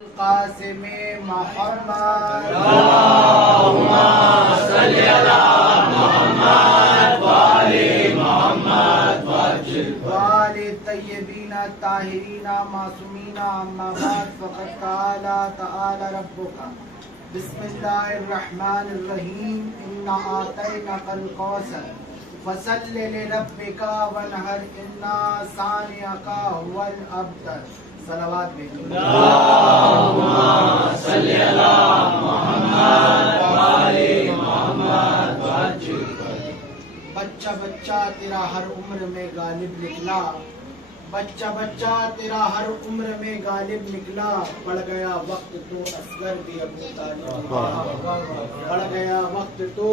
कासिम मोहम्मद अल्लाहुम्मा सल्ली अला मुहम्मद व आले मुहम्मद वाले तय्यबीन ताहिरीन मासूमीन अम्मा बाद फ़क़द क़ाला तआला रब्बुका बिस्मिल्लाहिर रहमानिर रहीम इन्ना आतैनाकल कौसर फसल्लि लिरब्बिका वनहर इन्ना सानिअका हुवल अब्तर। सलावत भेजो। अल्लाहुम्मा सल्ली अला मुहम्मद व आले मुहम्मद बच्चा बच्चा तेरा हर उम्र में गालिब निकला, बच्चा बच्चा तेरा हर उम्र में गालिब निकला। पड़ गया वक्त तो असगर भी अबू तालिब, पड़ गया वक्त तो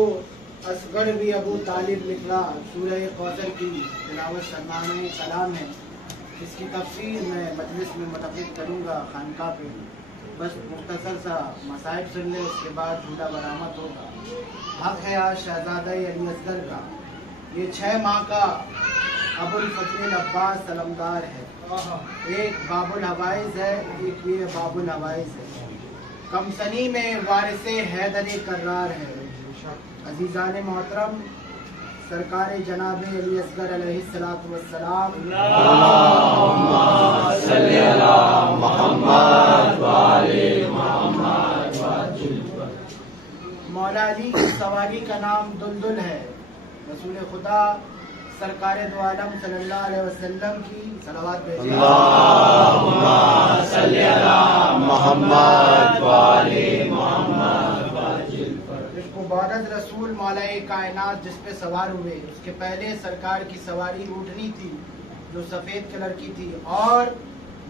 असगर भी अबू तालिब निकला। सूरह कौसर की तिलावत सरनामे कलाम है, इसकी तफसीर मैं मजलिस में मुतफ़िक करूँगा खानका पे। बस मुख्तसर सा मसाइब सुन ले, उसके बाद झूला बरामद होगा। हक है आज शहजादा अली असगर का, ये 6 माह का अबुल फजल अब्बास सलमदार है। एक बाबुल हवाइज है, एक ये बाबुल हवाइज है। कमसनी में वारिसे हैदर कर्रार है। अजीज़ान मोहतरम, सरकार जनाब अली असगर अलैहिस्सलातु वस्सलाम, अल्लाहुम्मा सल्ली अला मुहम्मद व आले मुहम्मद। मौला अली की सवारी का नाम दुलदुल है। रसूल खुदा सरकार दो आलम सल्लल्लाहु अलैहि वसल्लम की सलावत भेजिए। अल्लाहुम्मा सल्ली अला मुहम्मद व आले मुहम्मद। मुबारक रसूल मौलाए कायनात जिस पे सवार हुए, उसके पहले सरकार की सवारी ऊँटनी थी जो सफेद कलर की थी, और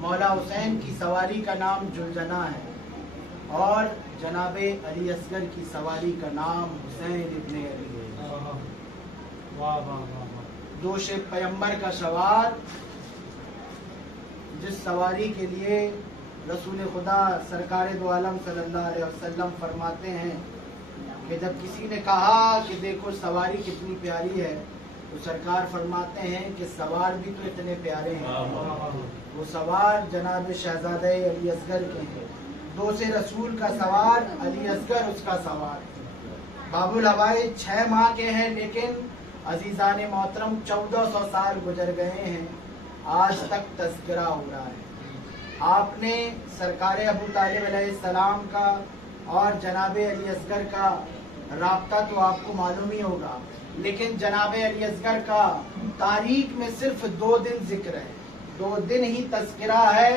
मौला हुसैन की सवारी का नाम जुलजना है, और जनाबे अली असगर की सवारी का नाम हुसैन इब्ने अली है। दोशे पैगंबर का सवार, जिस सवारी के लिए रसूल खुदा सरकार दो आलम सल्लल्लाहु अलैहि वसल्लम फरमाते हैं कि जब किसी ने कहा कि देखो सवारी कितनी प्यारी है, तो सरकार फरमाते हैं कि सवार भी तो इतने प्यारे हैं। वो सवार जनाब शहजादे अली असगर के हैं। दो से रसूल का सवार, अली असगर उसका सवार। बाबुल हवाई 6 माह के हैं, लेकिन अजीजान मोहतरम 1400 साल गुजर गए हैं, आज तक तज़किरा हो रहा है। आपने सरकार अबू तालिब अलैहिस्सलाम का और जनाब अली असगर का राब्ता तो आपको मालूम ही होगा, लेकिन जनाब अली असगर का तारीख में सिर्फ 2 दिन जिक्र है, 2 दिन ही तज़किरा है।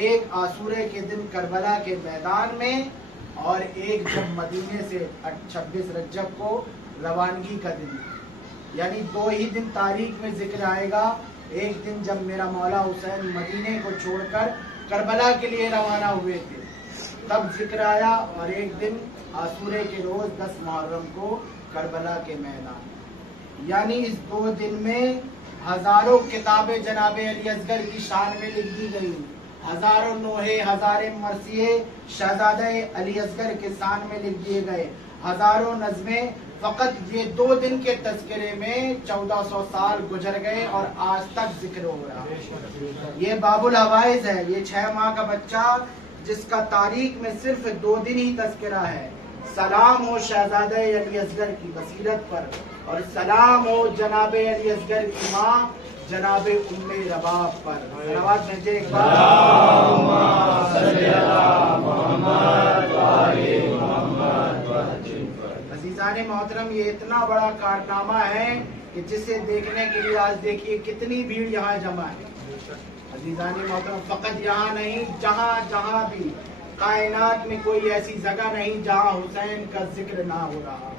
एक आसूरे के दिन करबला के मैदान में, और एक जब मदीने से 26 रज्जब को रवानगी का दिन, यानी 2 ही दिन तारीख में जिक्र आएगा। एक दिन जब मेरा मौला हुसैन मदीने को छोड़कर करबला के लिए रवाना हुए थे, तब जिक्र आया, और एक दिन आसूरे के रोज 10 मुहर्रम को करबला के मैदान। यानी इस 2 दिन में हजारों किताबें जनाबे अली असगर की शान में लिख दी गई, हजारों नोहे, हजारे मरसिए शहजादे अली असगर के शान में लिख दिए गए, हजारों नज़में। फकत ये 2 दिन के तज़किरे में 1400 साल गुजर गए और आज तक जिक्र हो रहा। ये बाबुल हवाइज है, ये 6 माह का बच्चा जिसका तारीख में सिर्फ 2 दिन ही तज़किरा है। सलाम हो शहजादे अली असगर की बसीरत पर, और सलाम हो जनाबे अली असगर की माँ जनाबे उम्मे रबाब पर। सलावत भेजे एक बार। अजीज़ान मोहतरम, ये इतना बड़ा कारनामा है कि जिसे देखने के लिए आज देखिए कितनी भीड़ यहाँ जमा है। अजीज़ान मोहतरम, फकत यहाँ नहीं, जहाँ जहाँ भी कायनात में कोई ऐसी जगह नहीं जहाँ हुसैन का जिक्र ना हो रहा।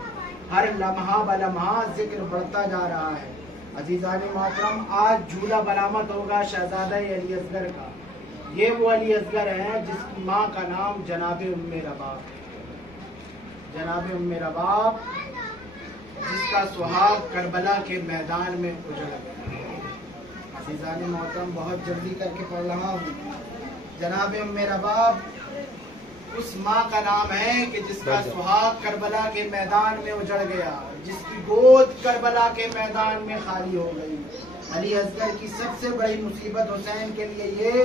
हर लम्हा बलम्हा जिक्र बढ़ता जा रहा है। अजीज़ान मोहतरम, आज झूला बरामद होगा शहजादा अली असगर का। ये वो अली असगर है जिसकी माँ का नाम जनाबे उम्मे रबाब, जनाबे उम्मे रबाब, जिसका सुहाग करबला के मैदान में उजड़ गया। अजीज़ान मोहतरम, बहुत जल्दी करके पढ़ रहा हूँ। जनाबे उम्मे रबाब उस माँ का नाम है कि जिसका सुहाग करबला के मैदान में उजड़ गया, जिसकी गोद करबला के मैदान में खाली हो गई। अली असगर की सबसे बड़ी मुसीबत हुसैन के लिए ये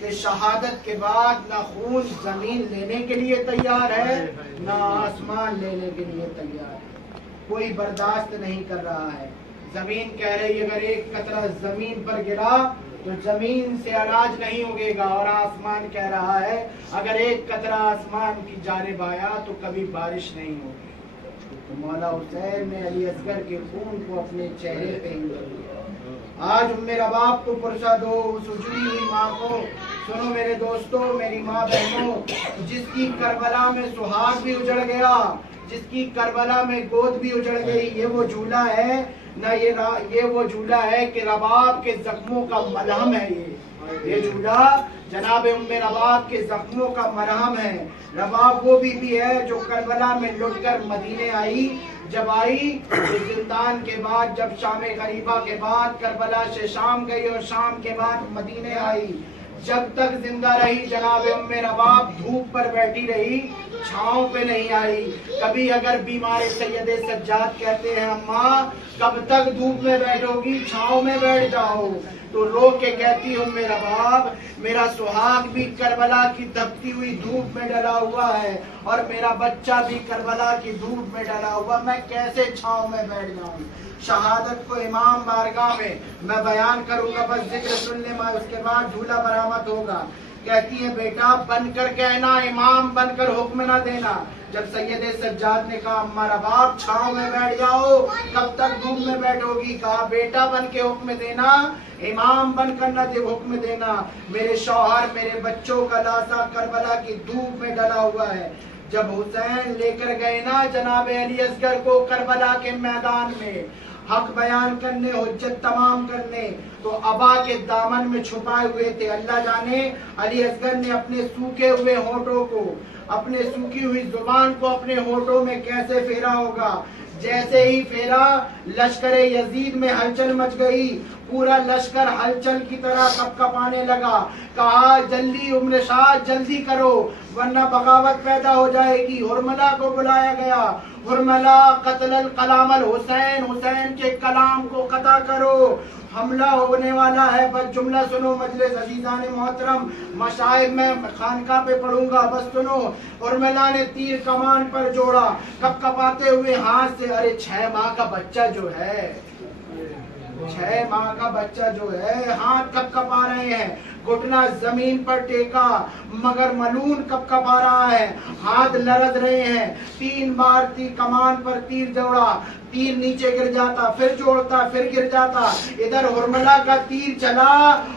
कि शहादत के बाद ना खून जमीन लेने के लिए तैयार है, ना आसमान लेने के लिए तैयार है। कोई बर्दाश्त नहीं कर रहा है। जमीन कह रही अगर एक कतरा जमीन पर गिरा तो जमीन से अनाज नहीं उगेगा, और आसमान कह रहा है अगर एक कतरा आसमान की जानिब आया तो कभी बारिश नहीं होगी। तो मौला हुसैन ने अली असगर के खून को अपने चेहरे पे ही कर दिया। आज मेरा बाप को पुरसा दो उस उजड़ी हुई माँ को। सुनो मेरे दोस्तों, मेरी माँ बहनों, जिसकी करबला में सुहाग भी उजड़ गया, जिसकी करबला में गोद भी उजड़ गई, ये वो झूला है ना, ये वो झूला है कि रबाब के जख्मों का मलहम है। ये झूला जनाब उम्मे रबाब के जख्मों का मरहम है। रबाब वो बीबी है जो करबला में लुटकर मदीने आई। जब आई तो जिंदान के बाद, जब शाम गरीबा के बाद करबला से शाम गई और शाम के बाद मदीने आई, जब तक जिंदा रही जनाब उम्मे रबाब धूप पर बैठी रही, छांव पे नहीं आई। कभी अगर बीमार सैयदे सज्जाद कहते हैं अम्मा कब तक धूप में बैठोगी, छांव में बैठ जाओ, तो रो के कहती हूँ मेरा बाप, मेरा सुहाग भी करबला की दबती हुई धूप में डला हुआ है और मेरा बच्चा भी करबला की धूप में डला हुआ, मैं कैसे छांव में बैठ जाऊँ। शहादत को इमाम बारगाह में मैं बयान करूंगा, बस जिक्र सुन ले, मैं उसके बाद झूला बरामद होगा। कहती है बेटा बनकर कहना, इमाम बनकर हुक्म न देना। जब सैयदे सज्जाद ने कहा अम्मा रबाब छांव में बैठ जाओ, कब तक धूप में बैठोगी, कहा बेटा बन के हुक्म देना, इमाम बनकर न दे हुक्म देना। मेरे शौहर मेरे बच्चों का लाशा करबला की धूप में डला हुआ है। जब हुसैन लेकर गए ना जनाब अली असगर को करबला के मैदान में हक बयान करने, हुज्जत तमाम करने, तो अबा के दामन में छुपाए हुए थे। अल्लाह जाने अली असगर ने अपने सूखे हुए होठों को, अपने सूखी हुई जुबान को अपने होठों में कैसे फेरा होगा। जैसे ही फेरा लश्कर यजीद में हलचल मच गई, पूरा लश्कर हलचल की तरह कपकपाने लगा। कहा जल्दी उम्र शाह जल्दी करो वरना बगावत पैदा हो जाएगी। हुरमला को बुलाया गया। हुरमला कत्ल कलामल हुसैन, हुसैन के कलाम को कता करो, हमला होने वाला है। बस जुमला सुनो मजलिस अजीजान मोहतरम, मशाइब में खानका पे पढ़ूंगा, बस सुनो। हुरमला ने तीर कमान पर जोड़ा, कपकपाते हुए हाथ से, अरे 6 माह का बच्चा जो है, 6 माह का बच्चा जो है, हाथ कपकपा रहे हैं, घुटना जमीन पर टेका मगर मलून कपकपा रहा है, हाथ लरज रहे हैं। 3 बार तीर कमान पर तीर जोड़ा, तीर नीचे गिर जाता, फिर जोड़ता, फिर गिर जाता। इधर हुरमला का तीर चला,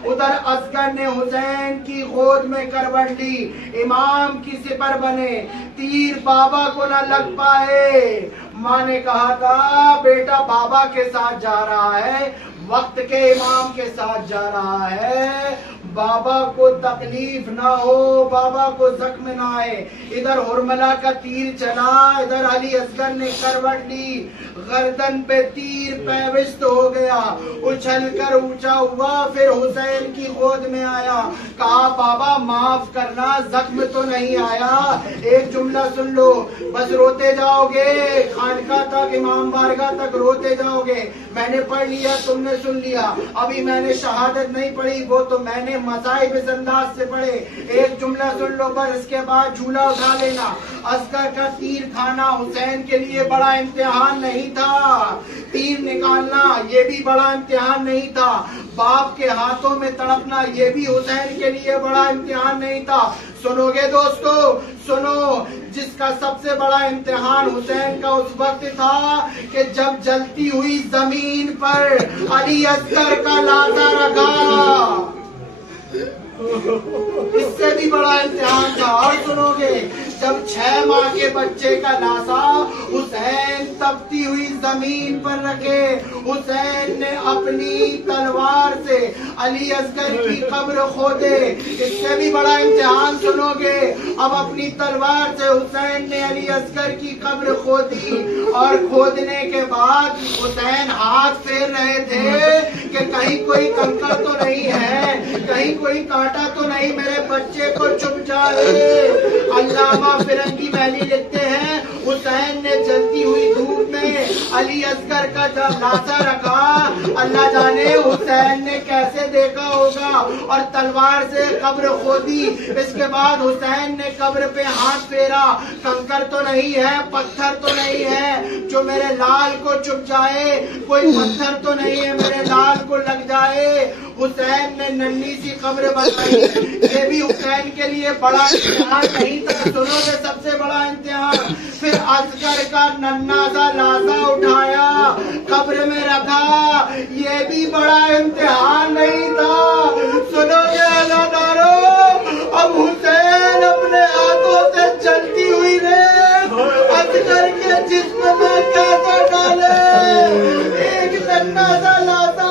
उधर असगर ने हुसैन की गोद में करवट ली, इमाम की सिपर बने। तीर बाबा को न लग पाए। माँ ने कहा था बेटा बाबा के साथ जा रहा है, वक्त के इमाम के साथ जा रहा है, बाबा को तकलीफ ना हो, बाबा को जख्म ना आए। इधर हुरमला का तीर चला, इधर अली असगर ने करवट ली, गर्दन पे तीर पैविस्त हो गया, उछलकर ऊंचा हुआ, फिर हुसैन की गोद में आया। कहा बाबा माफ करना, जख्म तो नहीं आया। एक जुमला सुन लो, बस रोते जाओगे, खानका तक इमाम बारगाह तक रोते जाओगे। मैंने पढ़ लिया, तुमने सुन लिया, अभी मैंने शहादत नहीं पढ़ी, वो तो मैंने मसाइब इस अंदाज से पढ़े। एक जुमला सुन लो बस, इसके बाद झूला उठा लेना। असगर का तीर खाना हुसैन के लिए बड़ा इम्तिहान नहीं था, तीर निकालना ये भी बड़ा इम्तिहान नहीं था, बाप के हाथों में तड़पना ये भी हुसैन के लिए बड़ा इम्तिहान नहीं था। सुनोगे दोस्तों, सुनो, जिसका सबसे बड़ा इम्तिहान हुसैन का उस वक्त था कि जब जलती हुई जमीन पर अली असगर का लाशा रखा, इससे भी बड़ा इम्तिहान था। और सुनोगे, जब 6 माह के बच्चे का लाशा हुसैन तपती हुई जमीन पर रखे, हुसैन ने अपनी तलवार से अली असगर की कब्र खोदे, इससे भी बड़ा इम्तिहान सुनोगे। अब अपनी तलवार से हुसैन ने अली असगर की कब्र खोदी और खोदने के बाद हुसैन हाथ फेर रहे थे कि कहीं कोई कंकड़ तो नहीं है, कहीं कोई कांटा तो नहीं मेरे बच्चे को चुभ जाए। अल्लामा फिरंगी महली लिखते हैं हुसैन ने जलती हुई धूप में अली असगर का जब लाशा रखा, अल्लाह जाने हुसैन ने कैसे देखा होगा, और तलवार से कब्र खोदी। इसके बाद हुसैन ने कब्र पे हाथ फेरा, कंकर तो नहीं है, पत्थर तो नहीं है जो मेरे लाल को चुभ जाए, कोई पत्थर तो नहीं है मेरे लाल को लग जाए। हुसैन ने नन्ही सी कब्र बनाई। ये भी हुसैन के लिए बड़ा इम्तिहान नहीं था। सुनोगे सबसे बड़ा इम्तिहान। फिर असगर का नन्हा सा लाशा उठाया, कब्र में रखा। ये भी बड़ा इम्तिहान नहीं था। सुनोगे अज़ादारों, अब हुसैन अपने हाथों से चलती हुई रेत असगर के जिस्म में कैसे डाले। एक नन्हा सा लाशा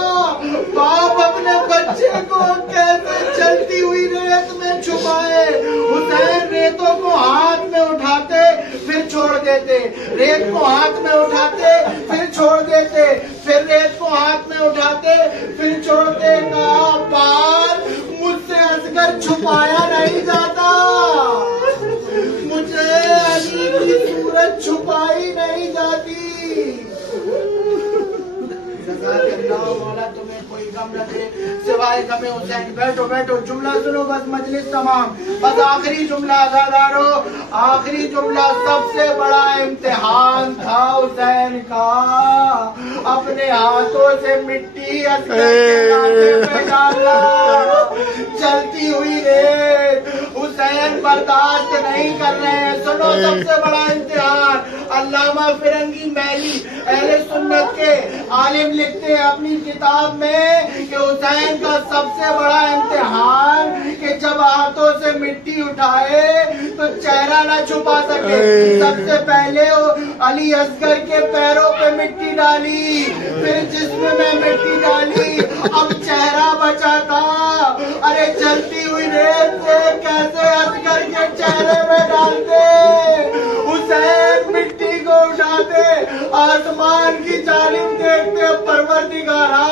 बाप अपने बच्चे को कैसे चलती हुई रेत में छुपाए। हुसैन रेतों को हाथ में उठाते फिर छोड़ देते, रेत को हाथ में उठाते फिर छोड़ देते, फिर रेत को हाथ में उठाते फिर छोड़ते। कहा बाप, मुझसे असगर छुपाया नहीं जाता, मुझे अली की सूरत छुपाई नहीं जाती। मौला तुम्हें कोई गम न दे सिवाय गमे हुसैन। बैठो बैठो, जुमला सुनो बस, मजलिस तमाम। बस आखिरी जुमला अज़ादारों, आखिरी जुमला। सबसे बड़ा इम्तिहान था हुसैन का। अपने हाथों से मिट्टी असगर के माथे पे डाला, चलती हुई रेत। हुसैन बर्दाश्त नहीं कर रहे हैं। सुनो सबसे बड़ा इम्तिहान। अल्लामा फिरंगी मैली अहले सुन्नत के आलिम लिखते हैं अपनी किताब में कि हुसैन का सबसे बड़ा इम्तिहान कि जब हाथों से मिट्टी उठाए तो चेहरा न छुपा सके। सबसे पहले अली असगर के पैरों पे मिट्टी डाली, फिर जिस्म में मिट्टी डाली, अब चेहरा बचा था। अरे जलती हुई रेत से कैसे असगर के चेहरे में डालते। हुसैन मिट्टी को उठाते, आसमान की जानिब देखते, परवरदिगारा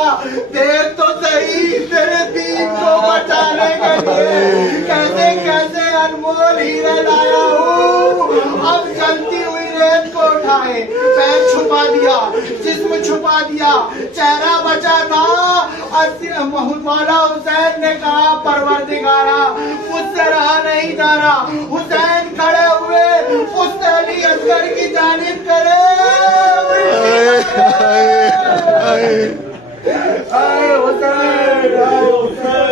देख तो सही तेरे दीन को बचाने के लिए कैसे कैसे अनमोल हीरे लाया हूँ। अब जलती हुई रेत को उठाए, पैर छुपा दिया, जिस्म छुपा दिया, चेहरा बचा था। मौला हुसैन ने कहा परवरदिगारा मुझसे रहा नहीं जा रहा। हुसैन खड़े हुए, उस अली असगर की जानिब करे। आए हुसैन, आए हुसैन।